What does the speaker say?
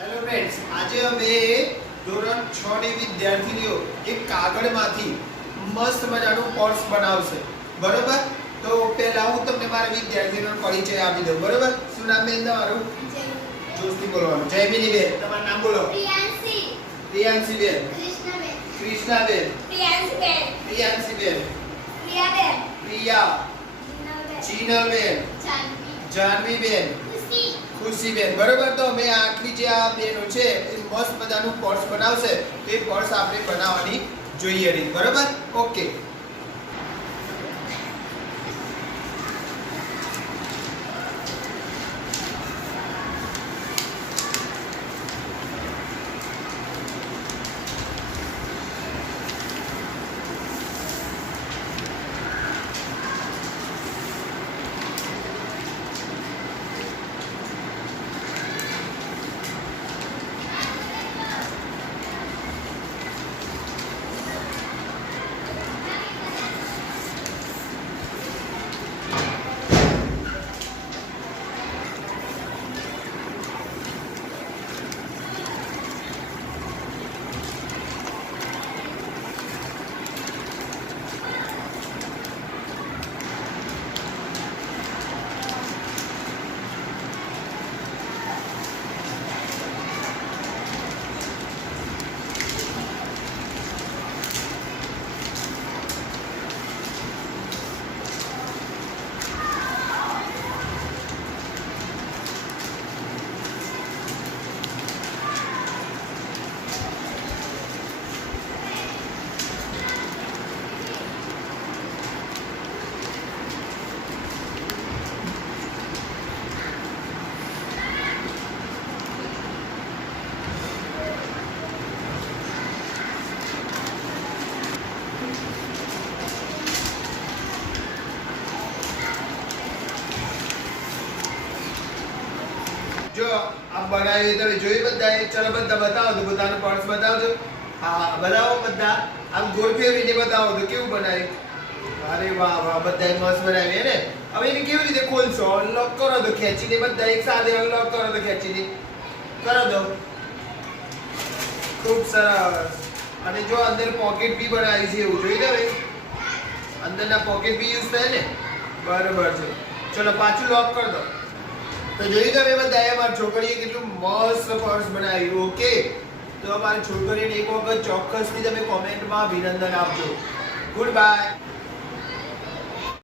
Hello friends, આજે અમે ધોરણ 6 ની વિદ્યાર્થીનીઓ એક કાગળમાંથી મસ્ત મજાનું પર્સ બનાવશે. બરોબર? તો પહેલા હું તમને મારા વિદ્યાર્થીનો પરિચય આપી દઉં. બરોબર? શું નામ બેન તમારું? જોશથી બોલવાનું. જયમિની બેન, તમારું નામ બોલો. પ્રિયાંશી. પ્રિયાંશી બેન. કૃષ્ણાબેન. કૃષ્ણા બેન. પ્રિયાંશી બેન. પ્રિયાંશી બેન. પ્રિયા બેન. પ્રિયા. ચીનલ બેન. જાનવી. જાનવી બેન. ખુશી. ખુશી બેન. બરોબર? તો અમે આટલી જે આ બેનો છે એ મસ્ત મજાનું પર્સ બનાવશે. તો એ પર્સ આપણે બનાવવાની જોઈએ રીત. બરોબર? ઓકે. જો આ બનાવી તમે જોઈ બધાએ. ચલો બધા બતાવો તો બધાનું પર્સ બતાવજો. હા, બતાવો બધા. આમ ગોળ ફેરવીને બતાવો તો કેવું બનાવ્યું. અરે વાહ વાહ, બધાએ મસ્ત બનાવી હે ને. હવે એને કેવી રીતે ખોલશો? અનલોક કરો તો ખેંચીને, બધા એક સાથે અનલોક કરો તો ખેંચીને કરો દો. ખૂબ સરસ. અને જો અંદર પોકેટ બી બનાવી છે એવું જોઈ લે ભાઈ. અંદરના પોકેટ બી યુઝ થાય ને. બરોબર છે. ચલો પાછું લોક કરી દો. તો જોઈ તમે બધાએ અમારી છોકરીએ કેટલું મસ્ત પર્સ બનાવ્યું. ઓકે, તો અમારી છોકરીને એક વખત ચોક્કસથી તમે કોમેન્ટમાં અભિનંદન આપજો. Good bye.